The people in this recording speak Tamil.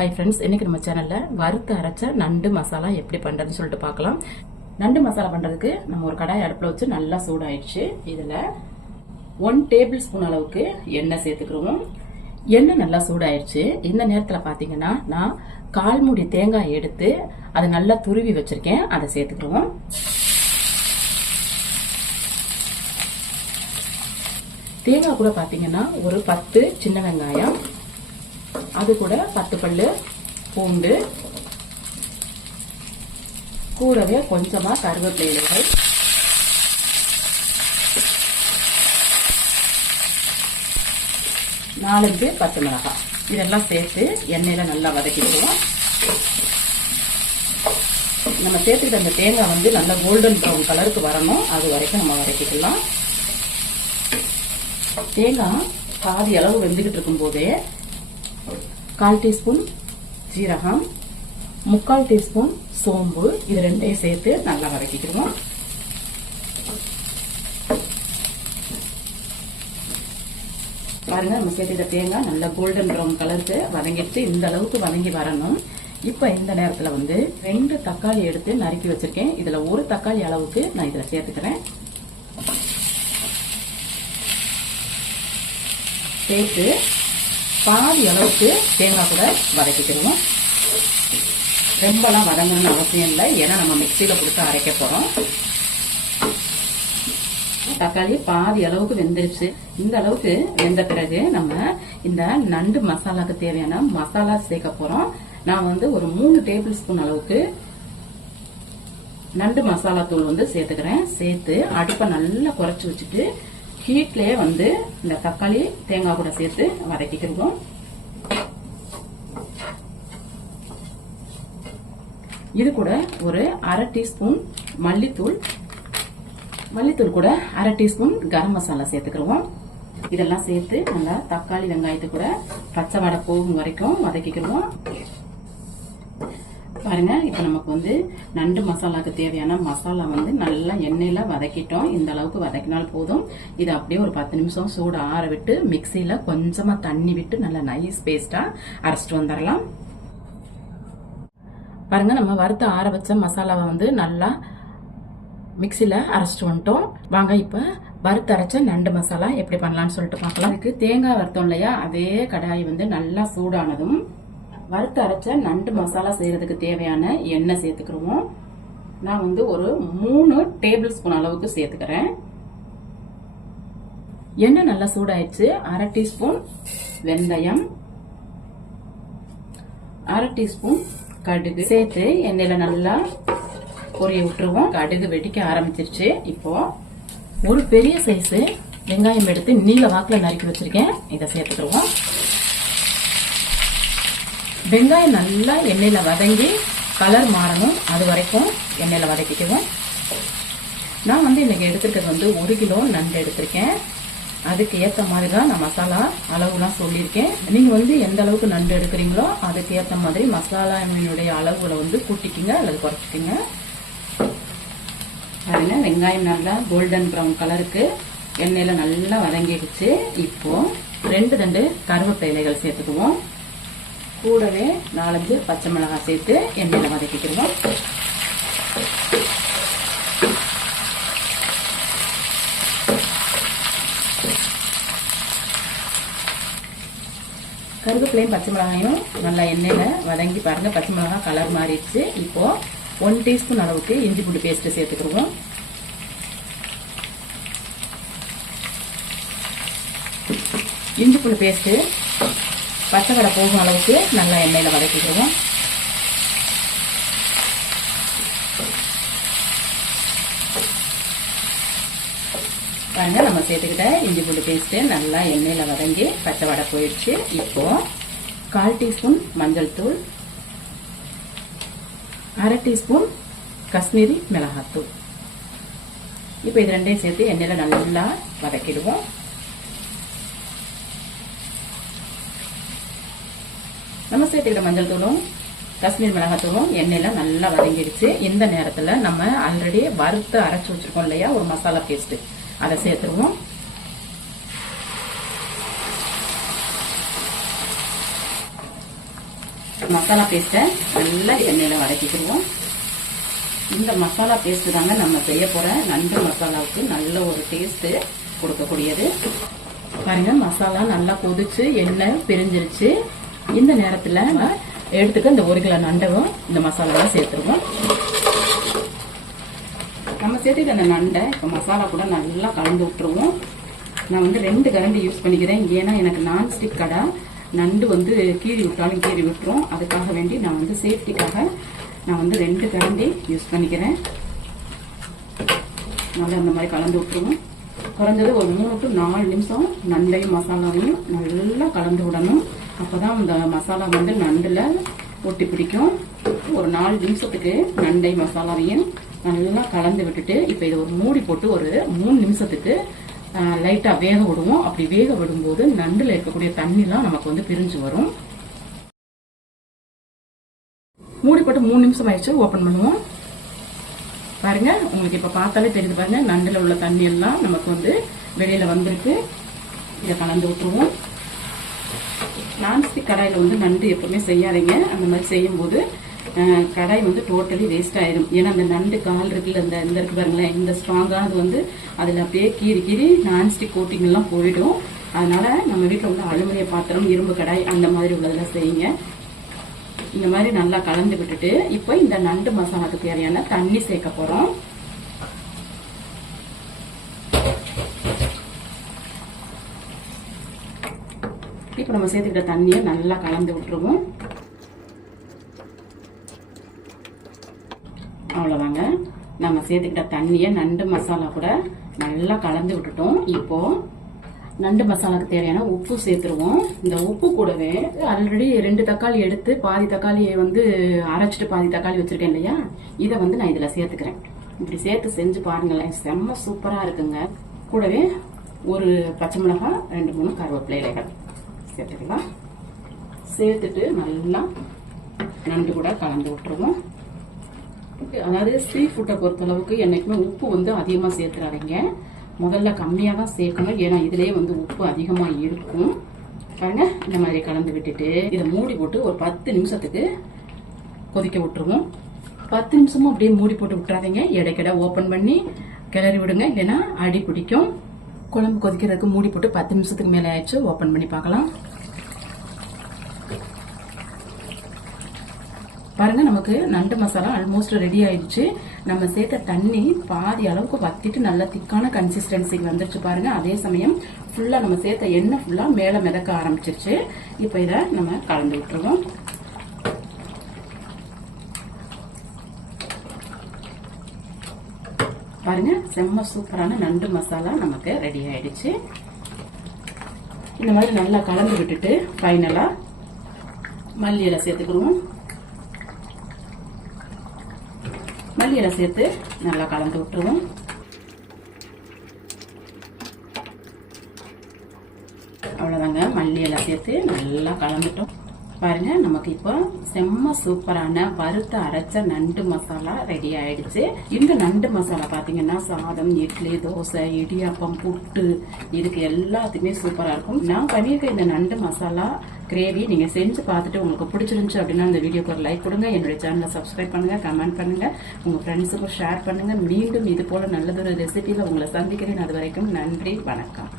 ஹாய் ஃப்ரெண்ட்ஸ், இன்னைக்கு நம்ம சேனல்ல வறுத்து அரைச்ச நண்டு மசாலா எப்படி பண்றதுன்னு சொல்லிட்டு பார்க்கலாம். நண்டு மசாலா பண்றதுக்கு நம்ம ஒரு கடாய் அடுப்புல வச்சு நல்லா சூடாயிடுச்சு. இதுல 1 டேபிள் ஸ்பூன் அளவுக்கு எண்ணெய் சேர்த்துக்கிறோம். எண்ணெய் நல்லா சூடாயிடுச்சு. இந்த நேரத்துல பாத்தீங்கன்னா நான் 1/4 மூடி தேங்காய் எடுத்து அதை நல்லா துருவி வச்சிருக்கேன். அதை சேர்த்துக்கிறோம். தேங்காய் கூட பாத்தீங்கன்னா ஒரு 10 சின்ன வெங்காயம், அது கூட 10 பல்லு பூண்டு, கூடவே கொஞ்சமா கருவேப்பிலை இலைகள், நாலஞ்சு பச்சை மிளகாய் இதெல்லாம் சேர்த்து எண்ணெயில நல்லா வதக்கிடுவோம். நம்ம சேர்த்துக்கிட்ட அந்த தேங்காய் வந்து நல்லா கோல்டன் ப்ரௌன் கலருக்கு வரணும். அது வரைக்கும் நம்ம வதக்கிக்கலாம். தேங்காய் பாதி அளவு வெந்துகிட்டு இருக்கும் போதே 1/4 டீஸ்பூன் ஜீரகம், 3/4 டீஸ்பூன் சோம்பு இது ரெண்டையும் சேர்த்து நல்லா வதக்கிக்கிறோம். பாருங்க, நம்ம சேர்த்துக்கிட்ட தேங்காய் நல்லா கோல்டன் ப்ரௌன் கலருக்கு வதங்கிட்டு இந்த அளவுக்கு வதங்கி வரணும். இப்ப இந்த நேரத்துல வந்து 2 தக்காளி எடுத்து நறுக்கி வச்சிருக்கேன். இதுல ஒரு தக்காளி அளவுக்கு நான் இதுல சேர்த்துக்கிறேன். சேர்த்து பாதி அளவுக்கு தேங்காய் கூட வதக்கிக்கிறோம். ரொம்பலாம் வதங்கணும்னு அவசியம் இல்லை, ஏன்னா நம்ம மிக்சியில கொடுத்து அரைக்க போறோம். தக்காளி பாதி அளவுக்கு வெந்துருச்சு. இந்த அளவுக்கு வெந்த பிறகு நம்ம இந்த நண்டு மசாலாக்கு தேவையான மசாலா சேர்க்க போறோம். நான் வந்து ஒரு 3 டேபிள் ஸ்பூன் அளவுக்கு நண்டு மசாலா தூள் வந்து சேர்த்துக்கிறேன். சேர்த்து அடுப்பை நல்லா குறைச்சி வச்சுட்டு ஹீட்லயே வந்து இந்த தக்காளி தேங்காய் கூட சேர்த்து வதக்கிக்கிறோம். இது கூட ஒரு 1/2 டீஸ்பூன் மல்லித்தூள் கூட 1/2 டீஸ்பூன் கரம் மசாலா சேர்த்துக்கிறோம். இதெல்லாம் சேர்த்து நல்லா தக்காளி வெங்காயத்து கூட பச்சை வாடை போகும் வரைக்கும் வதக்கிக்கிறோம். பாருங்க, இப்ப நமக்கு வந்து நண்டு மசாலாக்கு தேவையான மசாலா வந்து நல்லா எண்ணெயில வதக்கிட்டோம். இந்த அளவுக்கு வதக்கினால் போதும். இது அப்படியே ஒரு 10 நிமிஷம் சூடு ஆற விட்டு மிக்சியில கொஞ்சமா தண்ணி விட்டு நல்லா நைஸ் பேஸ்டா அரைச்சிட்டு வந்துடலாம். பாருங்க, நம்ம வறுத்து ஆற வச்ச மசாலாவை வந்து நல்லா மிக்சியில அரைச்சிட்டு வந்துட்டோம். வாங்க இப்ப வறுத்து அரைச்ச நண்டு மசாலா எப்படி பண்ணலாம்னு சொல்லிட்டு பார்க்கலாம். அதுக்கு தேங்காய் வறுத்தோம் இல்லையா, அதே கடாய் வந்து நல்லா சூடானதும் வறுத்து அரைச்ச நண்டு மசாலா செய்யறதுக்கு தேவையான எண்ணெய் சேர்த்துக்கிறோம். நான் வந்து ஒரு 3 டேபிள் ஸ்பூன் அளவுக்கு சேர்த்துக்கிறேன். எண்ணெய் நல்லா சூடாயிடுச்சு. 1/2 டீஸ்பூன் வெந்தயம், 1/2 டீஸ்பூன் கடுகு சேர்த்து எண்ணெயில நல்லா பொரிய விட்டுருவோம். கடுகு வெடிக்க ஆரம்பிச்சிருச்சு. இப்போ ஒரு பெரிய சைஸ் வெங்காயம் எடுத்து நீல வாக்குல நறுக்கி வச்சிருக்கேன். இதை சேர்த்துக்கிறோம். வெங்காயம் நல்லா எண்ணெயில வதங்கி கலர் மாறணும். அது வரைக்கும் எண்ணெயில வதக்கிக்குவோம். நான் வந்து இன்னைக்கு எடுத்துருக்கிறது வந்து 1 கிலோ நண்டு எடுத்திருக்கேன். அதுக்கு ஏற்ற மாதிரி தான் நான் மசாலா அளவுலாம் சொல்லியிருக்கேன். நீங்க வந்து எந்த அளவுக்கு நண்டு எடுக்கிறீங்களோ அதுக்கு ஏற்ற மாதிரி மசாலாவினுடைய அளவுகளை வந்து கூட்டிக்கிங்க அல்லது குறைச்சிக்கிங்க. பாருங்க, வெங்காயம் நல்லா கோல்டன் ப்ரௌன் கலருக்கு எண்ணெயில நல்லா வதங்கிடுச்சு. இப்போ 2 தண்டு கருவேப்பிலை இலைகள் சேர்த்துக்குவோம். கூடவே 4-5 பச்சை மிளகாய் சேர்த்து எண்ணெயில வதக்கிக்கிறோம். கருவேப்பிலையும் பச்சை மிளகாயும் நல்லா எண்ணெயில வதங்கி பாருங்க, பச்சை மிளகாய் கலர் மாறிடுச்சு. இப்போ 1 டீஸ்பூன் அளவுக்கு இஞ்சி பூண்டு பேஸ்ட் சேர்த்துக்கிறோம். இஞ்சி பூண்டு பேஸ்ட் பச்சை கடை போகும் அளவுக்கு நல்லா எண்ணெயில வதக்கிடுவோம். பாருங்க, நம்ம சேர்த்துக்கிட்ட இஞ்சி பூண்டு பேஸ்ட் நல்லா எண்ணெயில வதங்கி பச்சை வடை போயிடுச்சு. இப்போ 1/4 டீஸ்பூன் மஞ்சள் தூள், 1/2 டீஸ்பூன் காஷ்மீரி மிளகாத்தூள். இப்போ இது ரெண்டையும் சேர்த்து எண்ணெயில நல்லா வதக்கிடுவோம். நம்ம சேர்த்துக்கிட்ட மஞ்சள் தூளும் காஷ்மீர் மிளகாத்தூளும் எண்ணெயில நல்லா வதங்கிடுச்சு. இந்த நேரத்துல நம்ம ஆல்ரெடி வறுத்து அரைச்சு வச்சிருக்கோம் இல்லையா ஒரு மசாலா பேஸ்ட், அதை சேர்த்துருவோம். மசாலா பேஸ்ட்டை நல்லா எண்ணெயில் வதக்கிக்கிடுவோம். இந்த மசாலா பேஸ்ட் தாங்க நம்ம செய்ய போற நண்டு மசாலாவுக்கு நல்ல ஒரு டேஸ்ட் கொடுக்கக்கூடியது. பாருங்க, மசாலா நல்லா கொதிச்சு எண்ணெய் பிரிஞ்சிருச்சு. இந்த நேரத்துல எடுத்துட்டு இந்த 1 கிலோ நண்டவும் இந்த மசாலாவை சேர்த்துருவோம். நம்ம சேர்த்துட்டு அந்த நண்டை இப்போ மசாலா கூட நல்லா கலந்து விட்டுருவோம். நான் வந்து 2 கரண்டி யூஸ் பண்ணிக்கிறேன். ஏன்னா எனக்கு நான்ஸ்டிக் கடை, நண்டு வந்து கீறி விட்டாலும் கீறி விட்டுரும். அதுக்காக வேண்டி நான் வந்து சேஃப்டிக்காக நான் வந்து 2 கரண்டி யூஸ் பண்ணிக்கிறேன். நல்லா இந்த மாதிரி கலந்து விட்டுருவோம். குறைஞ்சது ஒரு 3 to 4 நிமிஷம் நண்டையும் மசாலாவையும் நல்லா கலந்து விடணும். அப்போதான் இந்த மசாலா வந்து நண்டுல ஒட்டி பிடிக்கும். ஒரு 4 நிமிஷத்துக்கு நண்டை மசாலாவையும் நல்லா கலந்து விட்டுட்டு இப்போ இதை ஒரு மூடி போட்டு ஒரு 3 நிமிஷத்துக்கு லைட்டா வேக விடுவோம். அப்படி வேக விடும்போது நண்டுல இருக்கக்கூடிய தண்ணிலாம் நமக்கு வந்து பிரிஞ்சு வரும். மூடி போட்டு 3 நிமிஷம் ஆயிடுச்சு. ஓபன் பண்ணுவோம். பாருங்க, உங்களுக்கு இப்ப பார்த்தாலே தெரியுது. பாருங்க, நண்டுல உள்ள தண்ணி எல்லாம் நமக்கு வந்து வெளியில வந்திருக்கு. இதை கலந்து விட்டுருவோம். நான்ஸ்டிக் கடாயில வந்து நண்டு எப்பவுமே செய்யாதீங்க. அந்த மாதிரி செய்யும் போது கடாய் வந்து டோட்டலி வேஸ்ட் ஆயிடும். ஏன்னா அந்த நண்டு கால் இருக்குல்ல, இந்த இருக்கு பாருங்களேன், இந்த ஸ்ட்ராங்கா அது வந்து அதுல அப்படியே கீறி நான்ஸ்டிக் கோட்டிங் எல்லாம் போயிடும். அதனால நம்ம வீட்டுல உள்ள அலுமினிய பாத்திரம், இரும்பு கடாய் அந்த மாதிரி உள்ளதுல செய்யுங்க. இந்த மாதிரி நல்லா கலந்து விட்டுட்டு இப்போ இந்த நண்டு மசாலாக்கு தேவையான தண்ணி சேர்க்க போறோம். இப்போ நம்ம சேர்த்துக்கிட்ட தண்ணியை நல்லா கலந்து விட்டுருவோம். அவ்வளவுதாங்க, நம்ம சேர்த்துக்கிட்ட தண்ணியை நண்டு மசாலா கூட நல்லா கலந்து விட்டுட்டோம். இப்போ நண்டு மசாலாக்கு தேவையான உப்பு சேர்த்துருவோம். இந்த உப்பு கூடவே ஆல்ரெடி 2 தக்காளி எடுத்து பாதி தக்காளியை வந்து அரைச்சிட்டு பாதி தக்காளி வச்சிருக்கேன் இல்லையா, இதை வந்து நான் இதுல சேர்த்துக்கிறேன். இப்படி சேர்த்து செஞ்சு பாருங்களேன், செம்ம சூப்பரா இருக்குங்க. கூடவே ஒரு பச்சை மிளகாய், 2-3 கருவேப்பிலை இலைகள் சேர்த்துக்கலாம். சேர்த்துட்டு நல்லா நண்டு கூட கலந்து விட்டுருவோம். அதாவது சீ ஃபுட்டை பொறுத்தளவுக்கு என்னைக்குமே உப்பு வந்து அதிகமா சேர்த்துறாதீங்க. முதல்ல கம்மியாக தான் சேர்க்கணும். ஏன்னா இதுலயே வந்து உப்பு அதிகமா இருக்கும். பாருங்க, இந்த மாதிரி கலந்து விட்டுட்டு இதை மூடி போட்டு ஒரு 10 நிமிஷத்துக்கு கொதிக்க விட்டுருவோம். 10 நிமிஷமும் அப்படியே மூடி போட்டு விட்டுறாதீங்க. இடைக்கிட ஓபன் பண்ணி கிளறி விடுங்க, இல்லைன்னா அடி பிடிக்கும். குழம்பு கொதிக்கிறதுக்கு மூடி போட்டு 10 நிமிஷத்துக்கு மேலே ஆயிடுச்சு. ஓபன் பண்ணி பார்க்கலாம். பாருங்க, நமக்கு நண்டு மசாலா ஆல்மோஸ்ட் ரெடி ஆயிடுச்சு. நம்ம சேர்த்த தண்ணி பாதி அளவுக்கு வத்திட்டு நல்ல திக்கான கன்சிஸ்டன்சிக்கு வந்துருச்சு பாருங்க. அதே சமயம் ஃபுல்லா நம்ம சேர்த்த எண்ணெய் ஃபுல்லா மேல மிதக்க ஆரம்பிச்சிருச்சு. இப்ப இத நம்ம கலந்து விட்டுருவோம். பாருங்க, செம்ம சூப்பரான நண்டு மசாலா நமக்கு ரெடி ஆயிடுச்சு. இந்த மாதிரி நல்லா கலந்து விட்டுட்டு ஃபைனலா மல்லி இலை சேர்த்துக்கிறோம். மல்லி இலை சேர்த்து நல்லா கலந்து விட்டுருவோம். அவ்வளவுதாங்க, மல்லி இலை சேர்த்து நல்லா கலந்துட்டோம். பாருங்க, நமக்கு இப்போ செம்ம சூப்பரான வறுத்த அரைச்ச நண்டு மசாலா ரெடி ஆயிடுச்சு. இந்த நண்டு மசாலா பாத்தீங்கன்னா சாதம், இட்லி, தோசை, இடியாப்பம், புட்டு இதுக்கு எல்லாத்துக்குமே சூப்பரா இருக்கும். நான் பண்ணியிருக்க இந்த நண்டு மசாலா கிரேவி நீங்க செஞ்சு பார்த்துட்டு உங்களுக்கு பிடிச்சிருந்துச்சு அப்படின்னா இந்த வீடியோக்கு ஒரு லைக் கொடுங்க. என்னுடைய சேனலை சப்ஸ்கிரைப் பண்ணுங்க, கமெண்ட் பண்ணுங்க, உங்க ஃப்ரெண்ட்ஸுக்கும் ஷேர் பண்ணுங்க. மீண்டும் இது போல நல்லதொரு ரெசிபியில உங்களை சந்திக்கிறேன். அது வரைக்கும் நன்றி, வணக்கம்.